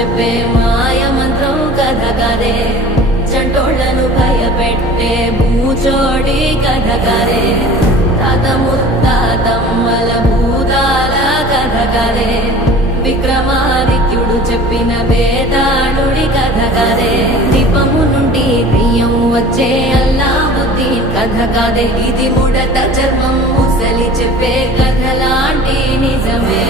చెప్పే మాయ మంత్రం కథ కదే చంటోళ్లను భయపెట్టే భూచోడి కథ కదే తాత ముత్తాతమ్మల భూతాల కథ కదే విక్రమాదిత్యుడు చెప్పిన వేదాళుడి కథ కదే దీపము నుండి బియ్యం వచ్చే అల్లావుద్దీన్ కథ కదే ఇది ముడత చర్మం ముసలి చెప్పే కథ లాంటి నిజమే